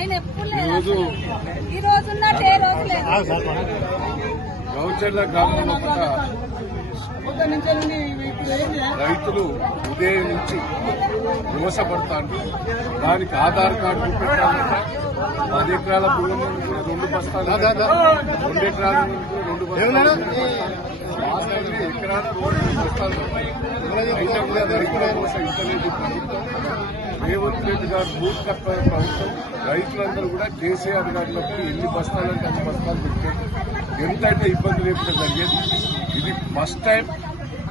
ఆయన ఎప్పుడు లేదు. ఈ రోజు ఉన్నట్టు ఏ రోజు లేదు. గౌచర్ల గ్రామంలో కూడా రైతులు ఉదయం నుంచి మోసపడతారు దానికి ఆధార్ కార్డు చూపెట్టాలంటే. పది ఎకరాల భూమి రెండు బస్తాలు రెండు ఎకరాల రెండు బస్తాలు రెండు బస్తాలు అయితే కూడా రైతుల కోసం రేవంత్ రెడ్డి గారు భూతత్వ ప్రభుత్వం రైతులందరూ కూడా కేసీఆర్ గారిలోకి ఎన్ని బస్తాలు అంటే అన్ని బస్తాలు పెట్టారు ఎంతైతే ఇబ్బంది లేకుండా జరిగేది ఇది ఫస్ట్ టైం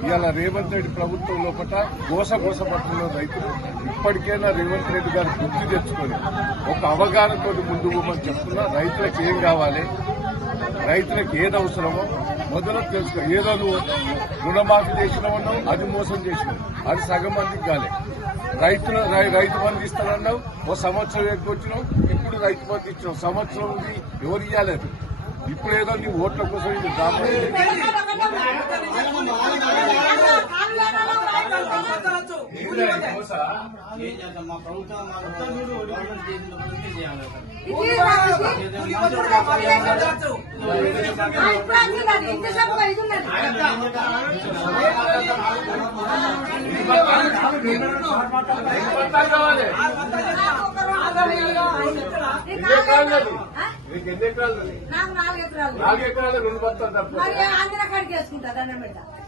ఇవాళ రేవంత్ రెడ్డి ప్రభుత్వం లోపల గోస గోస పట్టుకున్న రైతులు ఇప్పటికైనా రేవంత్ రెడ్డి గారు గుర్తు తెచ్చుకొని ఒక అవగాహనతో ముందు పోమని చెప్తున్నా రైతులకు ఏం కావాలి? రైతులకు ఏది అవసరమో మొదలు తెలుసుకో. ఏదో నువ్వు రుణమాఫీ చేసినావన్నావు అది మోసం చేసినావు. అది సగం మందికి కాలే. రైతులు రై- రైతు బంధు ఇస్తానన్నావు ఓ సంవత్సరం ఎక్కువచ్చినావు ఇప్పుడు రైతు బంధు ఇచ్చినావు. సంవత్సరం ఉంది ఎవరు ఇవ్వలేదు ఇప్పుడు ఏదో నీ ఓట్ల కోసం ఇది మా ప్రభుత్వం మా ప్రభుత్వం గవర్నమెంట్ కావాలి నీకు ఎన్ని ఎకరాలు అది? నాకు నాలుగు ఎకరాలు నాలుగు ఎకరాలు రెండు బస్తాలు తప్ప. మరి ఆంధ్ర కాడికి వేసుకుంటా దండం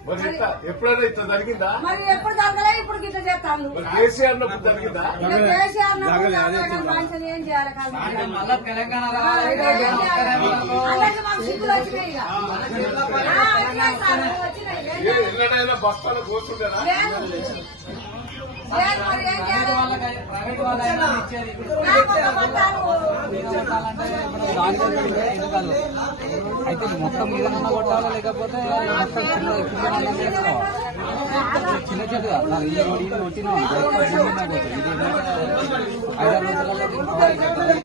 మరి ఎప్పుడైనా ఇట్లా జరిగిందా? మరి ఎప్పుడు తగ్గలే ఇప్పుడు గిట్ల చేస్తాను కేసీఆర్ నప్పుడు జరిగిందా? కేసీఆర్ ఏం చేయాలి కాదు తెలంగాణ ఎన్నడైనా బస్తాలు ఎన్నికలు అయితే మొత్తం మీద ఉన్న కొట్టాలా లేకపోతే మొత్తం చిన్న చిన్న నాకు ఈ రోడ్డు కొట్టినా ఐదారు